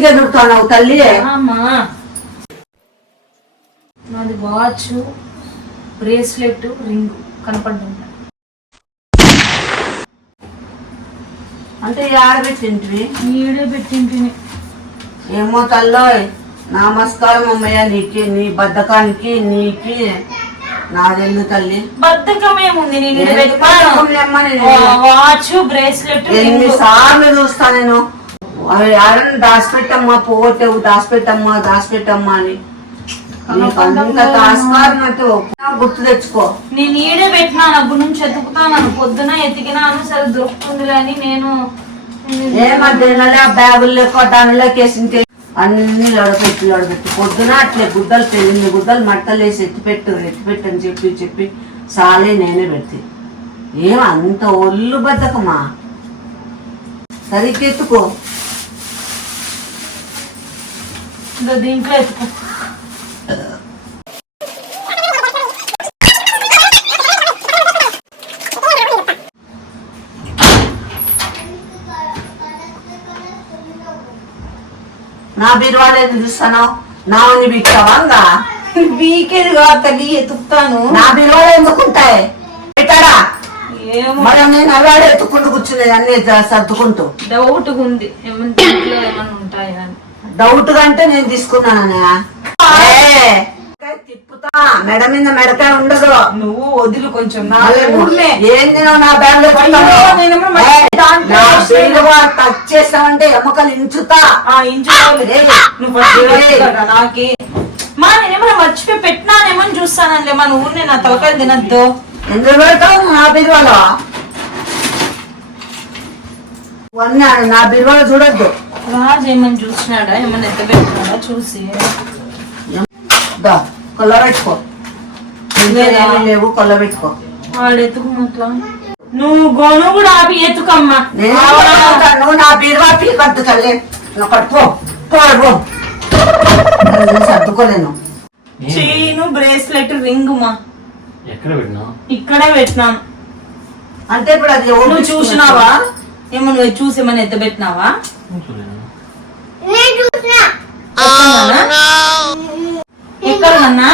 ఇంటికి ఎదురుతున్నావు తల్లి. నాది వాచ్, బ్రేస్లెట్, రింగ్ కనపడుతుంది. అంటే ఆడబెట్టింటివి? ఈడే పెట్టింటిని. ఏమో తల్లో, నమస్కారం అమ్మయ్య నీకి, నీ బద్ధకానికి నీకి నాదెందు తల్లి. బద్ధకం ఏముంది? వాచ్, బ్రేస్లెట్ ఎన్నిసార్లు చూస్తా నేను. అవి ఆడని దాచిపెట్టమ్మా, పోగొట్టేవు, దాచిపెట్టమ్మా అని. అంత దాస్కారం అంటే గుర్తు తెచ్చుకో. నేను ఈడే పెట్టినాను, అప్పుడు నుంచి ఎతుకుతాను. పొద్దున ఎతికినాను, సరే దొరుకుతుందిలే అని నేను. ఏమధ్యలో బ్యాగులు లెక్క దానిలోకేసింటే అన్ని లడపెట్టి పొద్దున అట్లే గుడ్డలు 8 గుడ్డలు మట్టలు వేసి ఎత్తిపెట్టు అని చెప్పి సాలే నేనే పెడితే. ఏం అంత ఒళ్ళు బద్దకమా? సరిగ్గా ఎత్తుకో. దీంట్లో ఎత్తుకో. నా బీరువాళ్ళు ఎందుకు చూస్తాను? నావని బీక్తావా? బీకేది కాదు తల్లి, ఎత్తుకుతాను. నా బీరువాళ్ళు ఎందుకుంటాయి పెట్టారా? మరి నేను అవాడు ఎత్తుకుంటూ కూర్చునేది అన్ని సర్దుకుంటూ. డౌట్ ఉంది ఏమన్నా ఉంటాయా? డౌట్ గా అంటే నేను తీసుకున్నాననే తిప్పుతా. మెడ మీద మెడకాయ ఉండదు. నువ్వు వదిలు కొంచెం. ఏంది నా బ్యాగ్ టచ్ చేస్తామంటే ఎముకలు ఇంచుతా. నాకే మా నేనేమన్నా మర్చిపోయి పెట్టినానేమని చూస్తానండి. మన ఊరిని నా తలకాయలు తినద్దు. ఎందుకు పెడతావు నా బీరువాలో? నా బీరువాలో చూడద్దు. రాజు ఏమని చూసినాడా, ఏమన్నా ఎంత పెట్టినాడా చూసి కొల్లబెట్టుకో. లేవు కొల్లబెట్టుకో. వాడు ఎత్తుకున్నట్లా నువ్వు గోను కూడా ఆపి ఎత్తుకమ్మా. నువ్వు నా బీరువా పీకద్దు తల్లి. పట్టుకో సర్దుకోలేను. చైను, బ్రేస్లెట్, రింగ్ మా ఎక్కడ పెట్టినా? ఇక్కడే పెట్టినాను. అంటే ఇప్పుడు అది నువ్వు చూసినావా? ఏమో నువ్వు చూసి ఏమన్నా ఎత్త పెట్టినావా? ఎక్కడ కన్నా?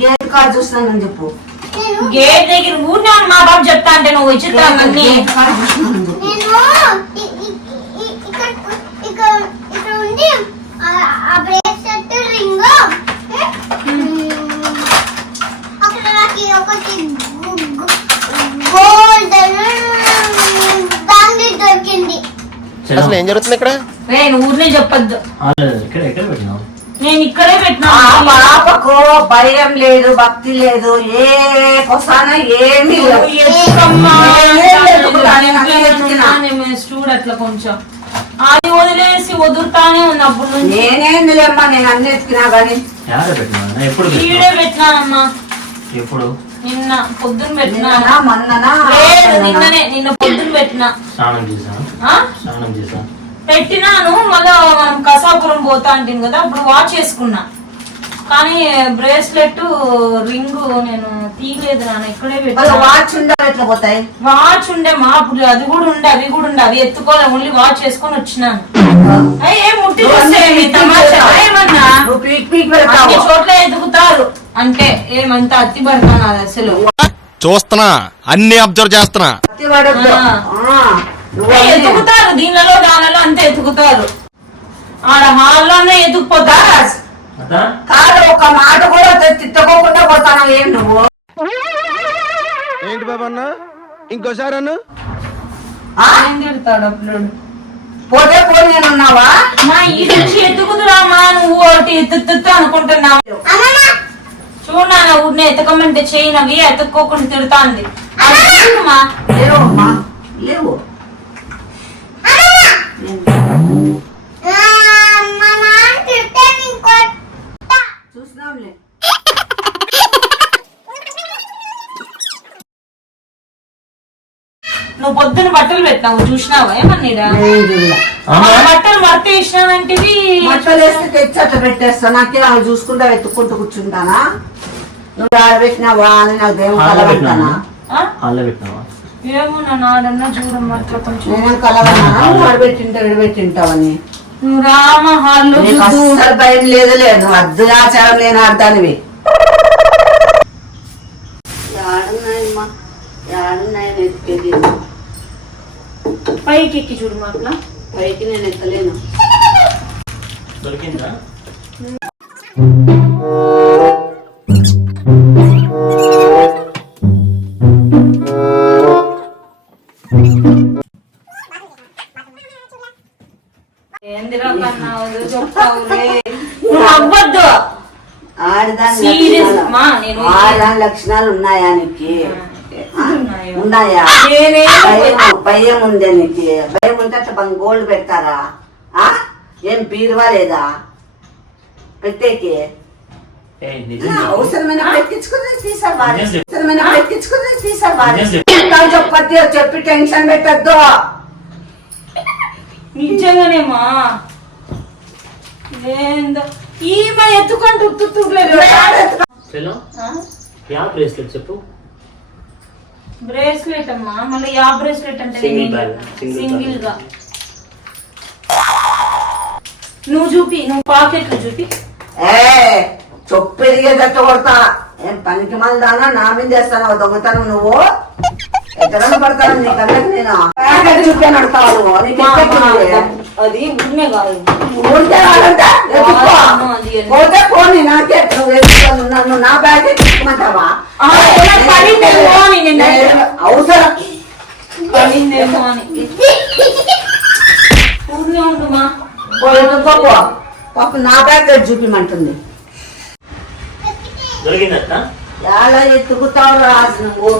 గేట్ కాడ చూస్తున్నాను చెప్పు. గేట్ దగ్గర ఊరినే మా బాబు చెప్తా అంటే నువ్వు వచ్చి అసలు ఏం జరుగుతుంది ఇక్కడ? ఊరినే చెప్పద్దు. నేను ఇక్కడే పెట్టినా. పాపకు భయం లేదు, భక్తి లేదు, ఏ కొసాన ఏమీ చూడు అట్లా కొంచెం అది వదిలేసి వదులుతానే ఉంది అప్పుడు నుంచి. నేనేందులేమ్మా, నేను అన్ని ఎత్తికినా గానీ ఈడే పెట్టినానమ్మా. ఎప్పుడు? నిన్న పొద్దున పెట్టినా. నిన్న పొద్దున పెట్టినా. స్నానం చేసా పెట్టినాను. మళ్ళా మనం కసాపురం పోతా అంటాం కదా, అప్పుడు వాచ్ చేసుకున్నా. కానీ బ్రేస్లెట్, రింగ్ నేను తీయలేదు నాన్న, ఇక్కడే పెట్టా. వాచ్ ఉండే ఎట్లా పోతాయి? వాచ్ ఉండే మా అప్పుడు అది కూడా ఉండే, అవి కూడా ఉండే. అవి ఎత్తుకోలే, ఓన్లీ వాచ్ చేసుకొని వచ్చినాను. ఏం ముట్టి ఏమన్నా అన్ని చోట్ల ఎదుగుతారు అంటే ఏమంతా అత్తి పడతాను. అది అసలు చూస్తున్నా, అన్ని అబ్జర్వ్ చేస్తున్నా. ఎతుకుతారు దీనిలో దానిలో అంతే ఎతుకుతారు. ఆడ హాల్లోనే ఎతుకుపోతారా? కాదు, ఒక మాట కూడా తిట్టుకోకుండా పోతాను. ఏం నువ్వు ఏంటి బాబా అన్న? ఇంకోసారి అన్న ఏం తిడతాడు అప్పుడు? పోతే పోనీ నేనున్నావా? మా ఈ నుంచి ఎత్తుకుతురామా నువ్వు ఒకటి ఎత్తు అనుకుంటున్నావు. చూడనా ఊరిని ఎతకమంటే చేయనవి ఎత్తుక్కోకుండా తిడతాంది. లేవు చూసినాంలే. నువ్వు పొద్దున బట్టలు పెట్టినావు చూసినావా? ఏమన్నా బట్టలు మడత వేసినానంటే బట్టలు వేస్తే తెచ్చి అట్లా పెట్టేస్తా. నాకే అవి చూసుకుంటా ఎత్తుకుంటూ కూర్చుంటానా? నువ్వు ఆడబెట్టినావా అని నాకు దేవుడు కలబెట్టానా? ఏమో నన్ను ఆడన్నా చూడమ్మా అట్లా కొంచెం నేను కలవనా విడబెట్టింటావని నువ్వు రామ హాల్లో నీకు అస్సలు భయం లేదులే, నువ్వు అర్ధులాచారం లేని అర్థానివి. ఏడున్నాయమ్మా, ఏడున్నాయి ఎత్తికేది? పైకి ఎక్కి చూడమ్మా అట్లా. పైకి నేను ఎత్తలేను. దొరికిందా? ఏందిరా కన్నా చెప్తావులే, నువ్వు అవ్వద్దు. ఆడదాని లక్షణాలు ఉన్నాయా నీకు? ఉన్నాయా? భయం ఉందే నీకు? భయం ఉంటే అట్లా గోల్డ్ పెడతారా? ఏం బీరువా లేదా పెట్టేకి? అవసరమైన పెట్టించుకుని తీసారు వాళ్ళు, అవసరమైన పెట్టించుకుని తీసారు వాళ్ళు. చెప్పద్దు, చెప్పి టెన్షన్ పెట్టద్దు. నిజంగానేమా ఏందో ఈమె ఎత్తుకుంటూ చెప్పు. బ్రేస్లెట్ అమ్మా, మళ్ళీ యా బ్రేస్లెట్ అంటే సింగిల్ గా. నువ్వు చూపి, నువ్వు పాకెట్లు చూపి. చొప్పు ఎదిగేటట్టు కొడతా. ఏం పనికి మళ్ళీ దానా నా మీద చేస్తాను దొంగతనం నువ్వు? ఎక్కడ పడతాను నీ కళ్ళకి? నేను చూపాను అడతావు. అది ఉన్నే కాదు, పోతే పోనీ నాకే నన్ను నా బ్యాగ్ తీసుకుమంటావా? అవసరం పడిందేమో అని ఊరినే ఉంటుమా. పాప నా బ్యాగ్ చూపిమంటుంది. ఎలా ఎత్తుకుతావు రాజు నువ్వు?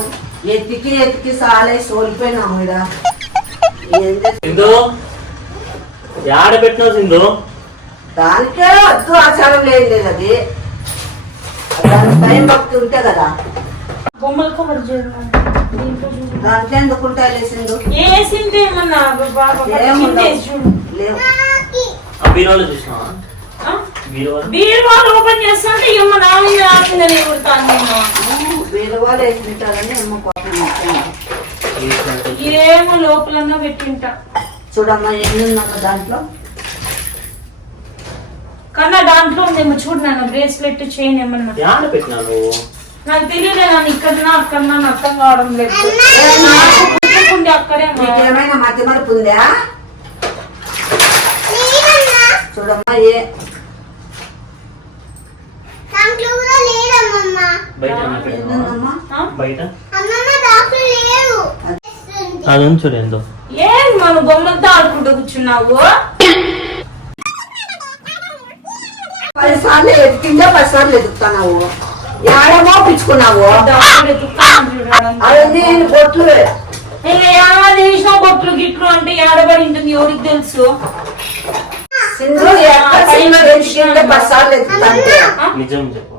ఎత్తికి సాలే సోలిపోయినావు. ఆడ పెట్టినావు సింధు. దానికే వద్దు ఆచారం లేదు అది. దాని టైం భక్తి ఉంటే కదా. బొమ్మల కవర్ దాంట్లో ఎందుకు ఉంటాయి సింధు? ఏసింది ఏమన్నా లేవు. బీరువాలో చూసినావా? బీరువాలు ఓపెన్ చేస్తుంటే ఏమో నా మీద ఆడుతుందని కొడతాను నేను. బీరువాలు వేసింటారని ఏమో లోపలన్నా పెట్టింటా. చూడమ్మా ఎన్ని ఉన్నామో దాంట్లో. కన్నా దాంట్లో ఉందేమో చూడు నాన్న, బ్రేస్లెట్ చైన్ ఏమన్నా పెట్టినాను. నాకు తెలియలే నాన్న, ఇక్కడనా అక్కడన్నా అర్థం కావడం లేదు. అక్కడే ఏమైనా మధ్య మరుపు ఉందా? చూడమ్మా అదని చూడేందో. ఏం మనం బొమ్మలతో ఆడుకుంటూ కూర్చున్నావు? 10 సార్లు ఎత్తుకిందో 10 సార్లు ఎదుగుతున్నావు. ఏడమో పిచ్చుకున్నావు. అవన్నీ బొట్లు తీసిన బొట్లు గిట్లు అంటే ఏడబడి ఉంటుంది, ఎవరికి తెలుసు? సింధు 10 సార్లు ఎత్తుకుంటే నిజం చెప్పు.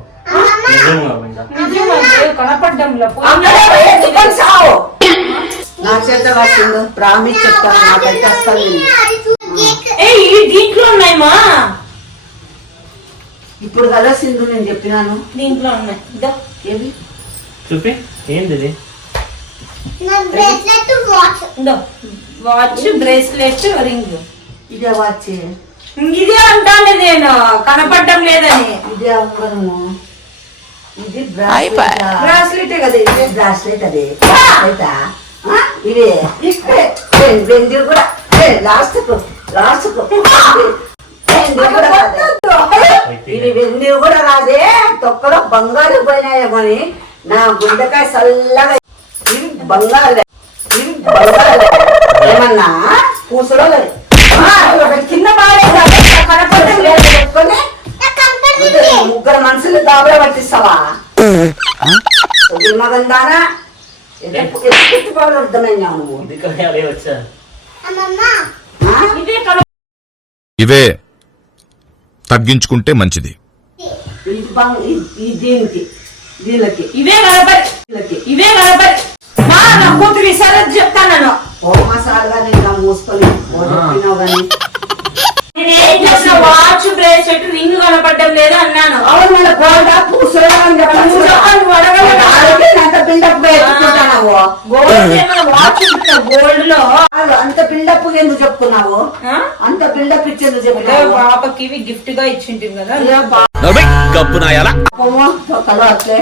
కనపడ్డంలో నా చేత సింధు ప్రామిస్ చెప్తాను. నాకైతే అస్సలు దీంట్లో ఉన్నాయమ్మా. ఇప్పుడు కదా సింధు నేను చెప్పినాను. దీంట్లో ఉన్నాయి. ఏవి చూపి. ఏంది? Watch, bracelet, ring. ఇదే వాచ్. ఇదే అంటాను నేను, కనపడడం లేదని. ఇదే ఉంగరము. ఇది బ్రాస్లెట్ కదా. ఇదే బ్రాస్లెట్. అదే ఇవే వెండి కూడా. లాస్ట్ ఇవి వెండి కూడా రాదే. తొక్కలో బంగారు పోయినాయేమో అని నా గుండెకాయ చల్లగా. ఇవి బంగారు ఏమన్నా పూసలో కింద కనపడడం లేదు. పెట్టుకొని 3 మనుషులు దాబలో పట్టిస్తావా? మగందానా అర్థమైనా నువ్వు? ఇవే తగ్గించుకుంటే మంచిది. దీనికి ఇవే కనపడి నా కూతురు ఈసారి చెప్తాను. మసాలుగా నేను మూసుకొని కానీ వాచ్, బ్రేస్లెట్, రింగ్ కనపడడం లేదు అన్నాను. అవును, మన గోల్డ్ పూసలు బిల్డప్ గోల్డ్ లో అంత బిల్డప్ ఎందుకు చెప్పుకున్నావు? అంత బిల్డప్ ఇచ్చేందుకు చెప్పుకున్నావు? పాపకి గిఫ్ట్ గా ఇచ్చింటివి కదా. గబ్బు నాయాలా పాపము అట్లే